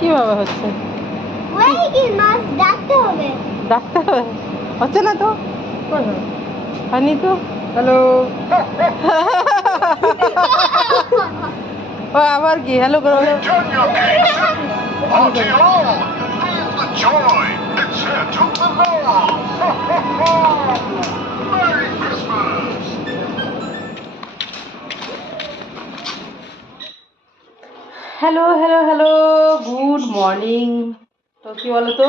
কীভাবে হচ্ছে? ওই কি মাছ ডাকতে হবে। ডাক্তার হচ্ছে না তো? হয়নি তো? হ্যালো। ও আবার কি? হ্যালো করো। Return your hello hello hello good morning তো কি বলো তো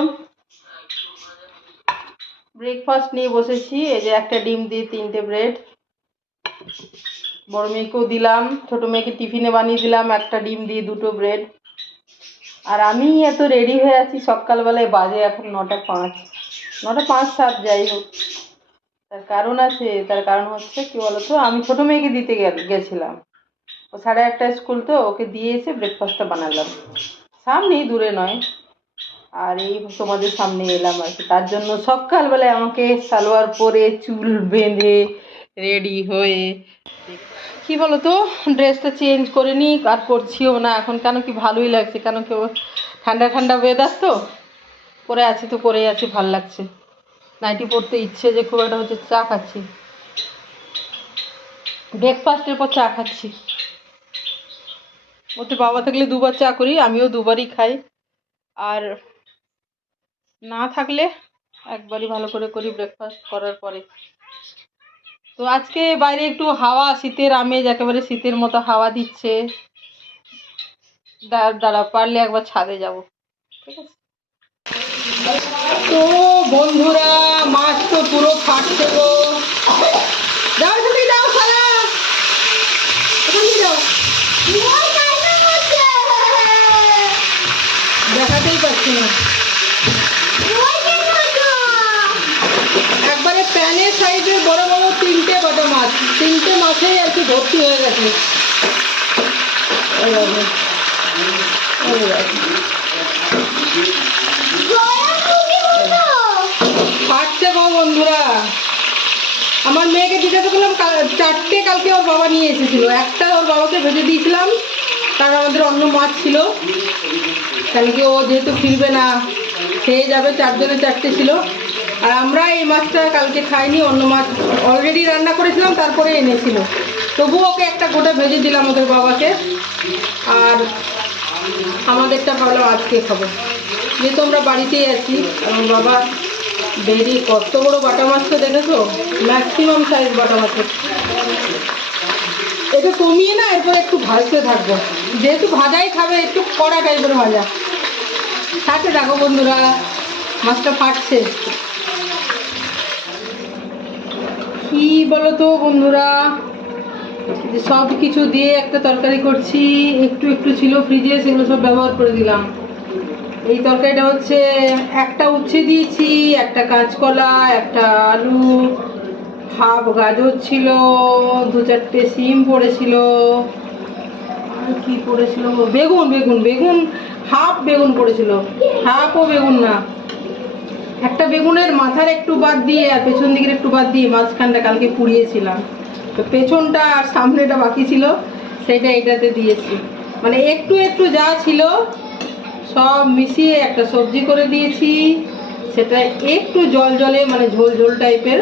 ব্রেকফাস্ট নিয়ে বসেছি। এই যে একটা ডিম দিয়ে তিনটে ব্রেড বড় মেয়েকেও দিলাম, ছোট মেয়েকে টিফিনে বানিয়ে দিলাম, একটা ডিম দিয়ে দুটো ব্রেড আর আমি এত রেডি হয়ে আছি, সকালবেলায় বাজে এখন নটা পাঁচ। নটা পাঁচ সাত, যাই হোক। তার কারণ আছে, তার কারণ হচ্ছে কি বলতো? আমি ছোট মেয়েকে দিতে গেছিলাম। ও সাড়ে আটটায় স্কুল তো, ওকে দিয়ে এসে ব্রেকফাস্টটা বানালাম। সামনেই দূরে নয়। আর এই তোমাদের সামনে এলাম আর কি। তার জন্য সকালবেলায় আমাকে সালোয়ার পরে চুল বেঁধে রেডি হয়ে কি বলো তো ড্রেসটা চেঞ্জ করে নিই আর করছিও না। এখন কেন কি ভালোই লাগছে? কেন কি ঠান্ডা ঠান্ডা ওয়েদার তো? পরে আছি তো, পরেই আছি, ভালো লাগছে। নাইটি পরতে ইচ্ছে যে খুব একটা হচ্ছে, চা খাচ্ছি। ব্রেকফাস্টের পর চা খাচ্ছি। ওতে বাবা থাকলে দুবার চা করি, আমিও দুবারই খাই। আর না থাকলে একবারই ভালো করে করি ব্রেকফাস্ট করার পরে। তো আজকে বাইরে একটু হাওয়া, শীতের আমেজ, একেবারে শীতের মতো হাওয়া দিচ্ছে। দাঁড়া পারলে একবার ছাদে যাব। ঠিক আছে? তো বন্ধুরা, মাছ তো পুরো ফাটছে গো। দেখাতেই পাচ্ছি না। একবারে প্যানের সাইজে বড় বড় তিনটে বড় মাছ। তিনটে মাছেই আর কি ভর্তি হয়ে গেছে। ফাটছে গো বন্ধুরা। আমার মেয়েকে দিতে করলাম চারটে কালকে ওর বাবা নিয়ে এসেছিল। একটা ওর বাবাকে ভেজে দিয়েছিলাম। কারণ আমাদের অন্য মাছ ছিল। কালকে ও যেহেতু ফিরবে না, খেয়ে যাবে, চারজনে চারটে ছিল। আর আমরা এই মাছটা কালকে খাইনি, অন্য মাছ অলরেডি রান্না করেছিলাম, তারপরে এনেছিল। তবু ওকে একটা গোটা ভেজে দিলাম ওদের বাবাকে। আর আমাদেরটা ভাবলাম আজকে খাব। যেহেতু আমরা বাড়িতেই আছি, আমার বাবা বেরি কত বড় বাটা মাছ তো দেখেছ? ম্যাক্সিমাম সাইজ বাটা মাছের এটা কমিয়ে না, এরপর একটু ভাজতে থাকব। যেহেতু ভাজাই খাবে, একটু কড়া টাইপের ভাজা। সাথে দেখো বন্ধুরা, মাছটা ফাটছে। কি বলো তো বন্ধুরা, সব কিছু দিয়ে একটা তরকারি করছি, একটু একটু ছিল ফ্রিজে সেগুলো সব ব্যবহার করে দিলাম। এই তরকারিটা হচ্ছে, একটা উচ্ছে দিয়েছি, একটা কাঁচকলা, একটা আলু হাফ গাজর ছিল, দু চারটে সিম পড়েছিল। আর কি পড়েছিল বেগুন বেগুন বেগুন, হাফ বেগুন পড়েছিল। হাফও বেগুন না। একটা বেগুনের মাথার একটু বাদ দিয়ে আর পেছন দিকের একটু বাদ দিয়ে মাঝখানটা কালকে পুড়িয়েছিলাম। তো পেছনটা আর সামনেটা বাকি ছিল সেটা এটাতে দিয়েছি। মানে একটু একটু যা ছিল, সব মিশিয়ে একটা সবজি করে দিয়েছি। সেটা একটু জল জলে মানে ঝোল ঝোল টাইপের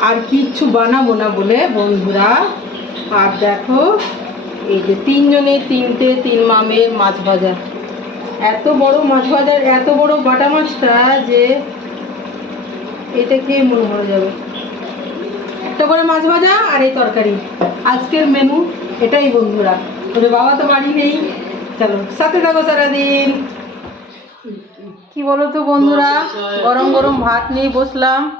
আর কিচ্ছু বানাবো না বলে বন্ধুরা। আর দেখো, এই যে তিনজনে, তিনটে, তিন মামের মাছ ভাজা। এত বড় মাছ ভাজার, এত বড় বাটা মাছটা যে এটা খেয়ে মন ভরে যাবে। একটা করে মাছ ভাজা আর এই তরকারি। আজকের মেনু এটাই বন্ধুরা। ওদের বাবা তো বাড়ি নেই। চলো, সাথে থাকো সারাদিন। কি বলো তো বন্ধুরা? গরম গরম ভাত নিয়ে বসলাম।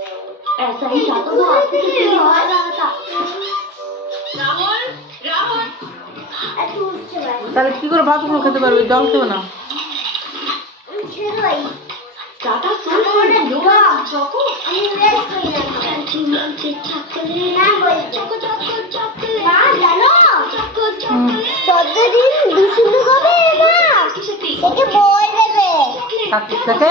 ऐसा ही था तो वो आपसे किसी ने आ रहा था राहुल राहुल একটু উঠছে ভাই তাহলে কি করে ভাতগুলো খেতে পারবে জল খেও না টাটা সুপার নোয়া চকো আমি রেস্ট করি না না বলছি মা জানো চোদ্দ দিন বিশুদ্ধ কবে মা একে বই দেবে থেকে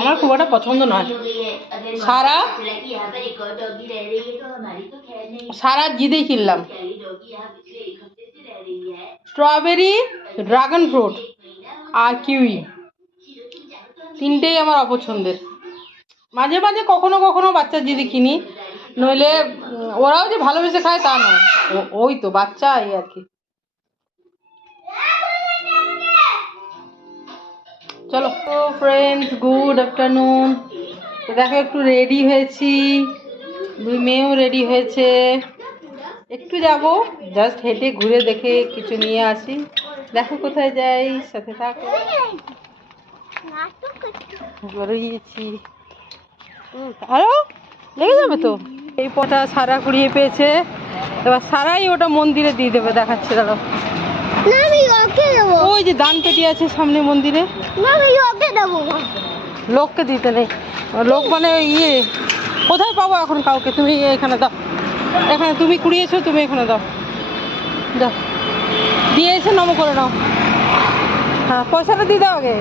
আমার খুব একটা পছন্দ নয়। সারা সারা জিদেই কিনলাম। স্ট্রবেরি, ড্রাগন ফ্রুট আর কিউই। তিনটেই আমার অপছন্দের। মাঝে মাঝে কখনো কখনো বাচ্চার জিদি কিনি, নইলে ওরাও যে ভালোবেসে খায় তা নয়। ওই তো বাচ্চা এই আর কি। চলো। ফ্রেন্ডস গুড আফটারনুন তো দেখো একটু রেডি হয়েছি। দুই মেয়েও রেডি হয়েছে। একটু যাব জাস্ট হেঁটে ঘুরে দেখে কিছু নিয়ে আসি। দেখো কোথায় যাই সাথে থাকো। বেরিয়েছি। আরও? লেগে যাবে তো? এই পটা সারা কুড়িয়ে পেয়েছে। এবার সারাই ওটা মন্দিরে দিয়ে দেবে দেখাচ্ছে দাঁড়াও। ওকে ওই যে দান পেটি আছে সামনে মন্দিরে। না ওকে দেবো। লোককে দিতে নেই। লোক মানে ইয়ে কোথায় পাবো এখন কাউকে? তুমি এখানে দাও। এখানে তুমি কুড়িয়েছো তুমি এখানে দাও। দাও। দিয়ে এসে নম করে নাও। হ্যাঁ পয়সাটা দিয়ে দাও আগে।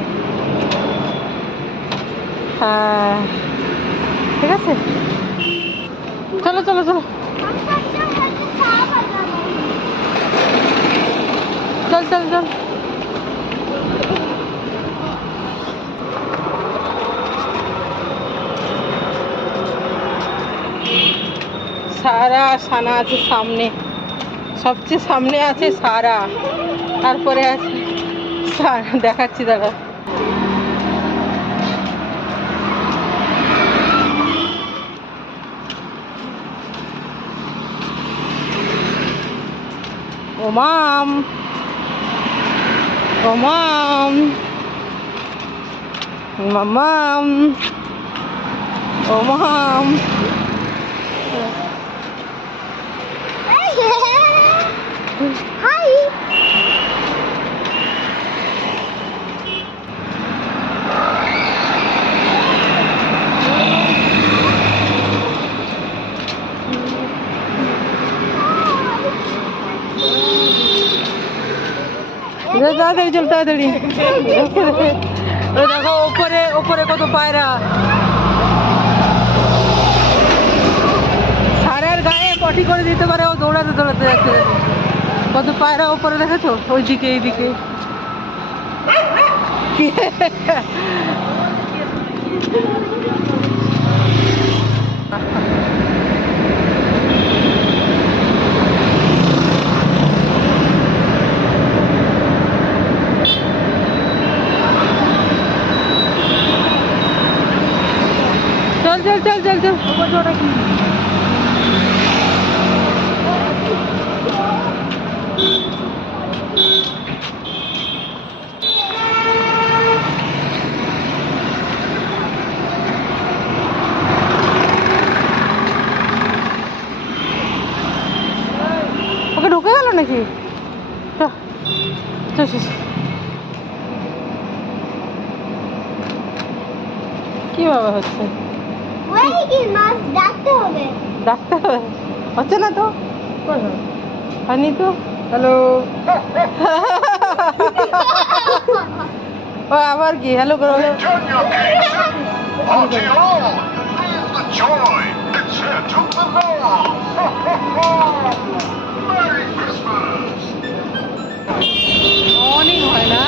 হ্যাঁ ঠিক আছে? চলো চলো চলো। চল চল চল। সারা সানা আছে সামনে। সবচেয়ে সামনে আছে সারা। তারপরে আছে সারা। দেখাচ্ছি দাদা। Oh, mom. Oh, mom. Oh, my mom. Oh, mom. তাড়াতাড়ি চল, তাড়াতাড়ি। দেখো, ওপরে ওপরে কত পায়রা। সারের গায়ে পটি করে দিতে পারে, ও দৌড়াতে দৌড়াতে যাচ্ছে। কত পায়রা ওপরে দেখেছ? ওই দিকে, এই দিকে। চল চল চল চল চল ওকে ঢুকে গেল নাকি চল, চল, চল। কীভাবে হচ্ছে কি ডাকতে হবে হচ্ছে না তো হয়নি তো হ্যালো ও আবার কি হ্যালো করো! Merry Christmas! মর্নিং হয় না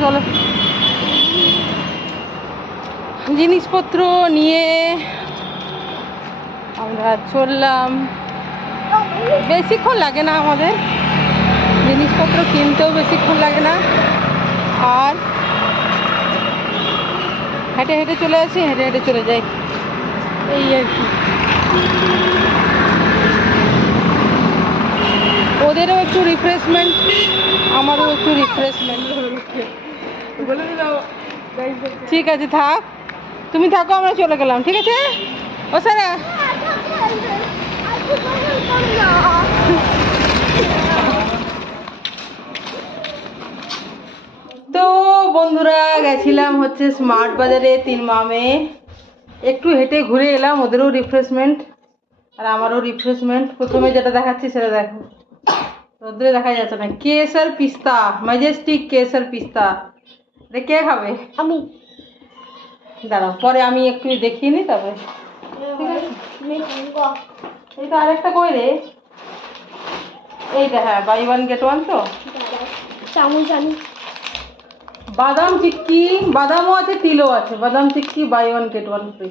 চলো। জিনিসপত্র নিয়ে আমরা চললাম। বেশিক্ষণ লাগে না আমাদের। জিনিসপত্র কিনতেও বেশিক্ষণ লাগে না। আর হেঁটে হেঁটে চলে আসি, হেঁটে হেঁটে চলে যাই। এই আর কি। ওদেরও একটু রিফ্রেশমেন্ট আমারও একটু রিফ্রেশমেন্ট ঠিক আছে, থাক। তুমি থাকো, আমরা চলে গেলাম, ঠিক আছে? ও সারা। তো বন্ধুরা গেছিলাম হচ্ছে স্মার্ট বাজারে তিন মামে একটু হেঁটে ঘুরে এলাম ওদেরও রিফ্রেশমেন্ট আর আমারও রিফ্রেশমেন্ট প্রথমে যেটা দেখাচ্ছি সেটা দেখো। রোদ্রে দেখা যাচ্ছে না। কেসার পিস্তা ম্যাজেস্টিক কেসার পিস্তা। এটা কে খাবে? আমি। দাঁড়াও পরে আমি একটু দেখিয়ে নিই তারপরে এইটা আরেকটা কই রে? এইটা হ্যাঁ বাই ওয়ান গেট ওয়ান তো। চামচ আমি বাদাম চিক্কি বাদামও আছে, তিলও আছে। বাদাম chikki buy one, get one free.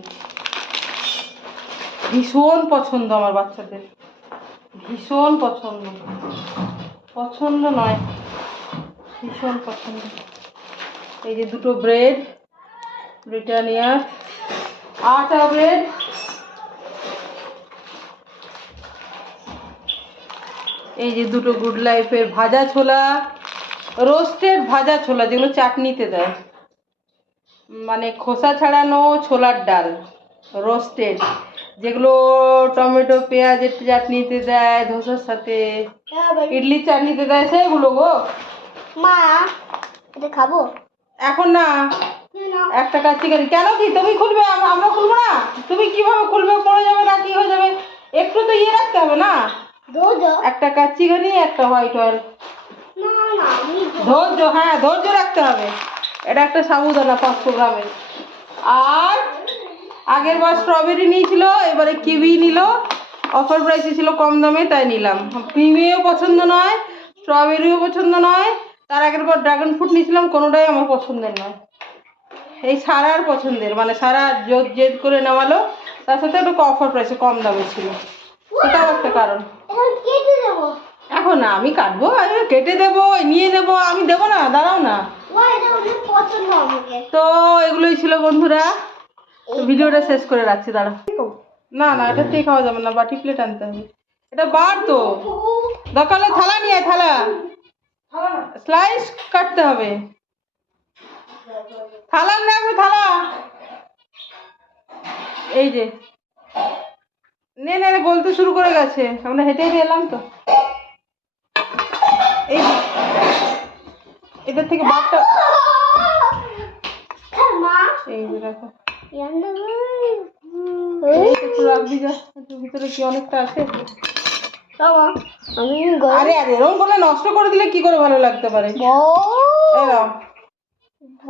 ভীষণ পছন্দ আমার বাচ্চাদের। ভীষণ পছন্দ। পছন্দ নয়, ভীষণ পছন্দ। এই যে দুটো ব্রেড ব্রিটানিয়ার আটা ব্রেড। এই যে দুটো গুড লাইফের ভাজা ছোলা। রোস্টেড ভাজা ছোলা যেগুলো চাটনিতে দেয়। মানে খোসা ছাড়ানো ছোলার ডাল রোস্টেড যেগুলো টমেটো পেঁয়াজের চাটনিতে দেয় ধোসার সাথে ইডলি চাটনিতে দেয় সেগুলো গো। মা এটা খাব? এখন না একটা কাজ চিকেন কেন কি? তুমি খুলবে? আম- আমরা খুলবো না? তুমি কীভাবে খুলবে? পড়ে যাবে না? কি হয়ে যাবে? একটু তো ইয়ে রাখতে হবে না? একটা কাচ্চি ঘানি একটা হোয়াইট অয়েল। না না ধৈর্য হ্যাঁ ধৈর্য রাখতে হবে। এটা একটা সাবুদানা পাঁচশো গ্রামের। আর আগের বার স্ট্রবেরি নিয়েছিল, এবারে কিউই নিল। অফার প্রাইসে ছিল কম দামে, তাই নিলাম। কিউইও পছন্দ নয় স্ট্রবেরিও পছন্দ নয়। তার আগের বার ড্রাগন ফ্রুট নিয়েছিলাম, কোনোটাই আমার পছন্দের নয়। এই সারার পছন্দের মানে সারা জোর জেদ করে নেওয়ালো। তার সাথে একটু অফার প্রাইসে কম দামে ছিল। সেটাও একটা কারণ। এখন না আমি কাটবো আমি কেটে দেবো নিয়ে নেব আমি দেবো না দাঁড়াও না। তো এগুলোই ছিল বন্ধুরা। ভিডিওটা শেষ করে রাখছি দাঁড়া। না না এটা ঠিক খাওয়া যাবে না বাটি প্লেট আনতে হবে। এটা বার তো। হলে থালা নিয়ে থালা। স্লাইস কাটতে হবে। থালা নিয়ে আসবে থালা। এই যে। নে নে নে, গলতে শুরু করে গেছে। আমরা হেঁটে হেঁটে এলাম তো। এই এদের থেকে বারটা মা এই যে দেখো। একটু রাখবি যা ভিতরে কি অনেকটা আছে? আমি আরে আরে এরকম করে নষ্ট করে দিলে কি করে ভালো লাগতে পারে? এরকম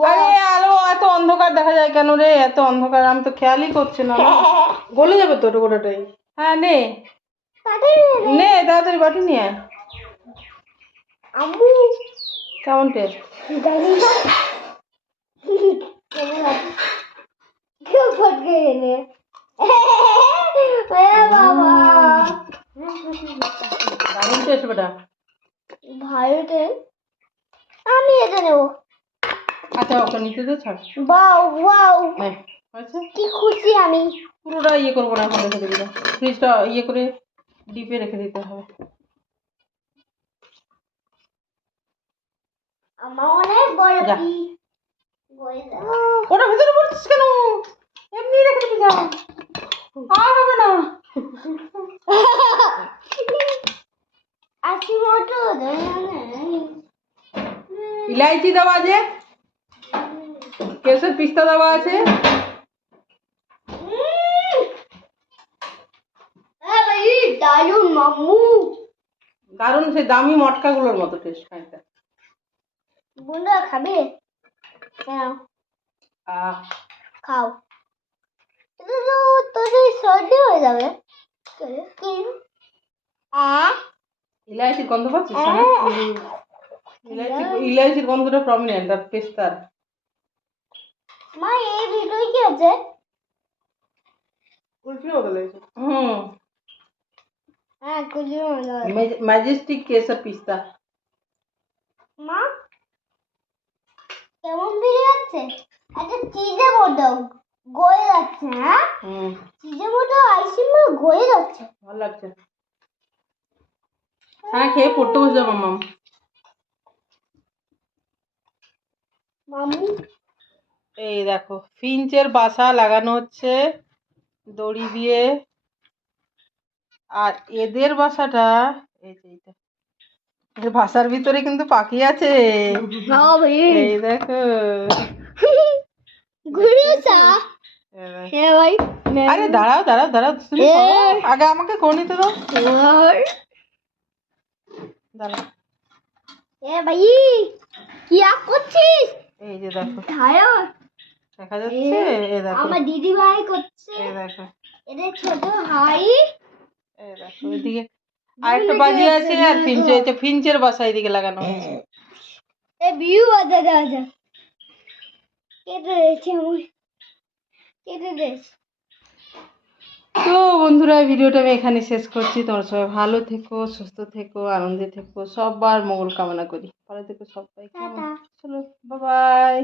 আরে আলো এত অন্ধকার দেখা যায় কেন রে? এত অন্ধকার আমি তো খেয়ালই করছি না। গলে যাবে তো ওটা গোটাটাই হ্যাঁ নে। নে তাড়াতাড়ি বাটি নিয়ে আয়। আম্মু কেমন টেস্ট? দারুণ টেস্ট বেটা। আমি এটা নেব। আচ্ছা ওকে নিতে তো ছাড়। বাউ হ্যাঁ হয়েছে? কি খুশি আমি। পুরোটা ইয়ে করব না এখন রেখে ফ্রিজটা ইয়ে করে ডিপে রেখে দিতে হবে আমার অনেক বড় যা। কি বলে দাও ওটা ভিতরে পড়ছিস কেন? এমনি রেখে দিবি যা। আর হবে না। আসি মতো ইলাইচি দেওয়া আছে। কেসের পিস্তা দেওয়া আছে। দারুণ মাম্মু দারুণ সেই দামি মটকাগুলোর মতো টেস্ট খাইতে। বন্ধুরা খাবে? হ্যাঁ। আহ খাও। এটা তো তোদের সর্দি হয়ে যাবে। ইলাইচির গন্ধ পাচ্ছিস? ইলাইচির গন্ধটা প্রমিনেন্ট আর পেস্তার মা এই ভিডিওয় কি আছে কুলফি বদলাইছে হুম। হ্যাঁ কুলি মজা ম্যাজেস্টিক কেসার পিস্তা। মা কেমন ভিডিও আছে একটা চিজে মতো গয়ে যাচ্ছে হ্যাঁ? চিজে মতো আইসক্রিম গয়ে যাচ্ছে। ভালো লাগছে। হ্যাঁ খেয়ে পড়তে বসে যাব মাম। মামু এই দেখো ফিঞ্চের বাসা লাগানো হচ্ছে দড়ি দিয়ে। আর এদের বাসাটা এই যে এইটা। বাসার ভিতরে কিন্তু পাখি আছে। হ্যাঁ ভাই। এই দেখো। হ্যাঁ আরে দাঁড়াও দাঁড়াও দাঁড়াও তুমি আগে আমাকে করে নিতে দাও? দাঁড়াও। এ ভাই কি আপ করছিস? এই যে দেখো। দেখা যাচ্ছে? দেখো। আমার দিদি ভাই করছে। এই দেখো। এদের ছোট ভাই। এই দেখো এদিকে আরেকটা বাজি আছে আর ফিঞ্চে ফিঞ্চের বাসা এদিকে লাগানো হয়েছে। এ বিউ আজা আজা কেটে দিয়েছে আমার কেটে দিয়েছে। তো বন্ধুরা এই ভিডিওটা আমি এখানে শেষ করছি। তোমরা সবাই ভালো থেকো সুস্থ থেকো আনন্দে থেকো। সবার মঙ্গল কামনা করি। ভালো থেকো সবাই চলো বাই